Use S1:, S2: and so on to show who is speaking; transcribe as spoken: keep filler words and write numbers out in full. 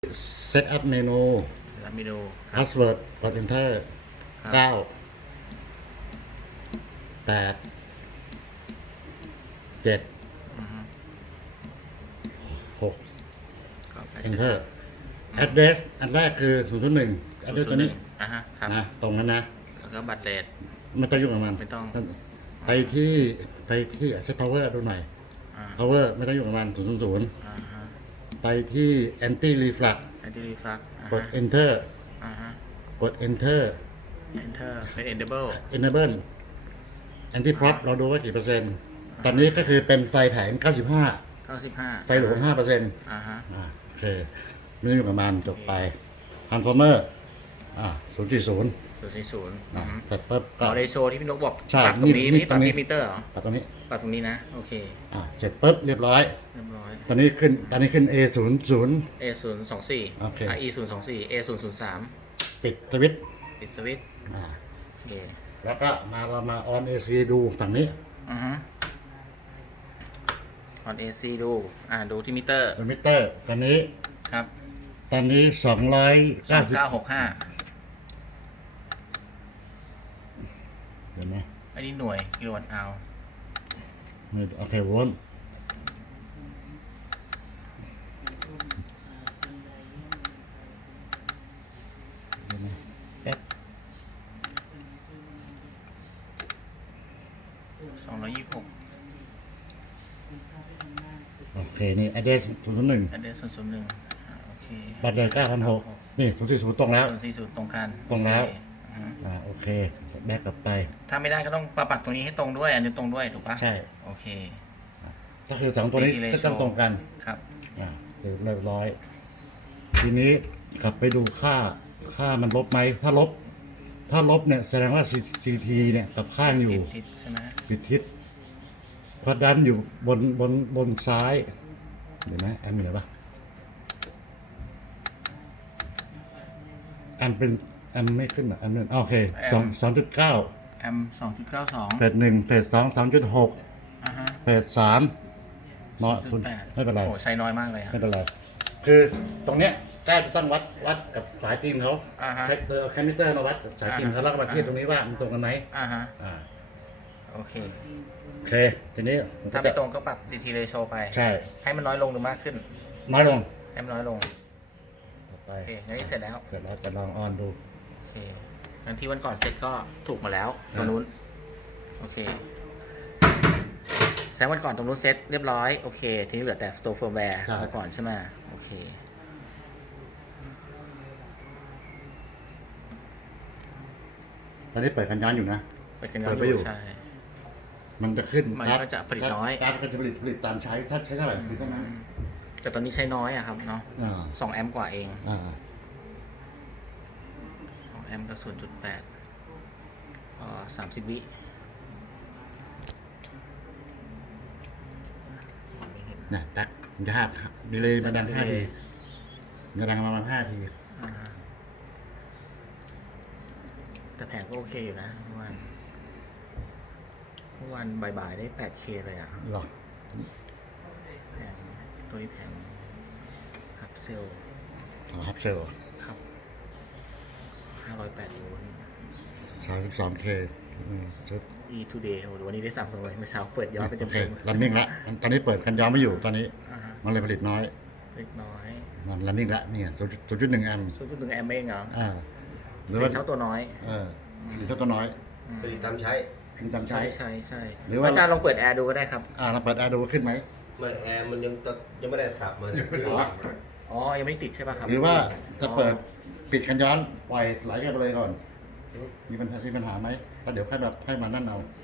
S1: Set up เมนู
S2: แล้วเมนู
S1: Password กด Enter เก้า แปด เจ็ด หก Enter Address อันแรกคือศูนย์ ศูนย์ หนึ่ง Address ตัวนี้
S2: อ่ะฮะครับ
S1: นะตรงนั้นนะ
S2: แล้วก็บัตรเลด
S1: ไม่ต้องยุ่งกับมัน
S2: ไม่ต้อง
S1: ไปที่ไปที่ Set Power ดูหน่อย
S2: อ่า
S1: Power ไม่ต้องยุ่งกับมัน ศูนย์ ศูนย์ ศูนย์
S2: อ่าฮะ
S1: ไปที่ Anti Reflux
S2: ไอดีรีฟัก
S1: กด Enter
S2: อ่าฮะ
S1: กด Enter
S2: enter เป็น enable
S1: Enable Anti Prop เราดูว่ากี่เปอร์เซ็นต์ ตอนนี้ก็คือเป็นไฟแผง เก้าสิบห้า
S2: เก้าสิบห้า
S1: ไฟหลวง ห้าเปอร์เซ็นต์
S2: อ่าฮะ
S1: อ่าโอเค ไม่ต้องอยู่กับมันจบไป Transformer อ่าศูนย์ สี่ ศูนย์
S2: ศูนย์สี่ศูนย์
S1: อ่าเสร็จปุ๊บก็
S2: ต่อเรโซที่พี่นกบอก
S1: ใช่
S2: ปรับตรงนี้
S1: นี่
S2: นี่ปรับ
S1: ตรงนี้
S2: ที่มิเตอร์เหรอ
S1: ปัดตรงนี้
S2: ปรับตรงนี้นะ โอเค
S1: อ่าเสร็จปุ๊บเรียบร้อย
S2: เรียบร้อย
S1: ตอนนี้ขึ้น ตอนนี้ขึ้น A ศูนย์ ศูนย์
S2: A ศูนย์สองสี่
S1: โอเค
S2: E ศูนย์สองสี่ A ศูนย์ศูนย์สาม
S1: ปิดสวิตช์
S2: ปิดสวิตช์
S1: อ่า
S2: โอเค
S1: แล้วก็มาเรามา on เอ ซี ดูฝั่งนี้
S2: อือฮะ on เอ ซี ดู อ่าดูที่มิเตอร์
S1: มิเตอร์ตอนนี้
S2: ครับ
S1: ตอนนี้สองร้อย
S2: สอ
S1: เก้าง สิบ
S2: เก้าหกห้า
S1: เห็นไหม
S2: อันนี้หน่วยกิโลวัตต์เอา
S1: ไม่โอเคโวลต์เห็นไหมแป๊บ
S2: สองร้อยยี่สิบหก
S1: โอเค นี่ address ศูนย์ ศูนย์ หนึ่ง
S2: อันเดอร์ศูนย์ศูนย์หนึ่งโอเค
S1: บัตรเดินเก้าพันหกนี่ศูนย์ สี่ ศูนย์ตรงแล้ว
S2: ศูนย์สี่ศูนย์ตรงกัน
S1: ตรงแล้ว
S2: โอเคอือฮึ
S1: อ่าโอเคแบกกลับไป
S2: ถ้าไม่ได้ก็ต้องปรับปรับตรงนี้ให้ตรงด้วย อันนี้ตรงด้วยถูกปะ
S1: ใช่
S2: โอเค
S1: ก็คือสองตัวนี้
S2: สี่
S1: ก็ต้องตรงกัน
S2: ครับ
S1: อ่าเรียบร้อย ทีนี้กลับไปดูค่า ค่ามันลบไหม ถ้าลบ ถ้าลบเนี่ยแสดงว่า ซี ที เนี่ยกับข้างอยู่
S2: ผิดทิศใช่ไหม
S1: ผิดทิศเพราะดันอยู่บนบนบนซ้าย เดี๋ยวนะแอมเหนือปะแอมเป็นแอมไม่ขึ้นอ่ะแอมเป็นโอเคสองสองจุดเก้า
S2: แอมสองจุดเก้าสอง
S1: เฟสหนึ่งเฟสสองสองจุดหก
S2: อ่าฮะ
S1: เฟสสามน้อย
S2: จุ
S1: คุณ
S2: ดแปด
S1: ไม่เป็นไร
S2: โอ้ใช้น้อยมากเลยครั
S1: ไม่
S2: บ
S1: เป็นไร คือตรงเนี้ยใกล้จะต้องวัดวัดกับสายจีนเขา
S2: อ่าฮะ
S1: ใช้ตัวแคมิเตอร์มาวัดกับสายจีนเขาแล้วก็มาเทียบตรงนี้ว่ามันตรงกันไหม
S2: อ่าฮะ
S1: อ่า
S2: โอเค
S1: โอเค ทีนี้ผมก็
S2: ถ้า
S1: จะ
S2: ไม่ตรงก็ปรับ ซี ที ratio ไป
S1: ใช่
S2: ให้มันน้อยลงหรือมากขึ้น
S1: น้อยลง
S2: ให้มันน้อยลง
S1: ต่อไป
S2: โอเคงั้นนี่เสร็จแล้ว
S1: เสร็จแล้วจะลองออนดู
S2: โอเคงั้นที่วันก่อนเสร็จก็ถูกหมาแล้วตรงนู้น โอเคแสดงวันก่อนตรงนู้นเสร็จเรียบร้อย โอเค ทีนี้เหลือแต่ตัวเฟิร์มแวร์
S1: ใช่
S2: มาก่อนใช่ไหมโอเค
S1: ตอนนี้เปิดกันย้อนอยู่นะ
S2: ไปกันย้อน
S1: เปิดไป
S2: อ
S1: อยู่
S2: ยู่ใช่
S1: มันจะขึ้น
S2: มันก็จะผลิตน้อย
S1: การก็จะผลิตผลิตตามใช้ถ้าใช้เท่าไหร่ผลิตเท่านั้น
S2: แต่ตอนนี้ใช้น้อยอะครับเนาะ
S1: อ่า
S2: สองแอมป์กว่าเอง
S1: อ่า
S2: สองแอมป์กับศูนย์จุดแปดก็สามสิบวิ
S1: เนี่ยตักมันจะห้าดีเลยมันดังห้าทีมันจะดังประมาณห้าที
S2: อ่าฮะแต่แผงก็โอเคอยู่นะเมื่อวานเมื่อวานบ่ายๆได้ แปดเค เลยอะ
S1: หรอ
S2: แผงตัวนี้แผงฮับเซล
S1: ขอฮับเซล
S2: ครับห้าร้อยแปดโวลต์
S1: สามสิบสองเคชุด
S2: E today โอ้โหวันนี้ได้สามสองเลยเมื่อเช้าเปิดย้อนไป
S1: โอ
S2: เต็ม
S1: เค
S2: เต็ม
S1: รันนิ่งละตอนนี้เปิดกันย้อนไม่อยู่ตอนนี้
S2: อ่าฮะ
S1: มันเลยผลิตน้อย
S2: เล็กน้อย
S1: มันรันนิ่งละเนี่ยศูนย์จุดหนึ่งแอมป์
S2: ศูนย์จุดหนึ่งแอมป์เองเหรอ
S1: อ่าหรือ
S2: เป็
S1: ว่าน
S2: เท่าตัวน้อย
S1: เออหรือเท่าตัวน้อย
S3: ผลิตตามใช้
S1: มีตามใช้
S2: ใช่ใช่ใช่
S1: หรือว่า
S2: อาจารย์ลองเปิดแอร์ดูก็ได้ครับ
S1: อ่าเราเปิดแอร์ดูขึ้นไหม
S3: ไม่แอร์มันยังตยังไม่ได้ขับมัน
S2: อ๋อ ยังไม่ได้ติดใช่ป่ะครับ
S1: หรือว่าจะเปิดปิดกันย้อนปล่อยไหลกันไปเลยก่อน มีปัญหามีปัญหาไหมแล้วเดี๋ยวค่อยแบบค่อยมานั่นเอา
S2: อ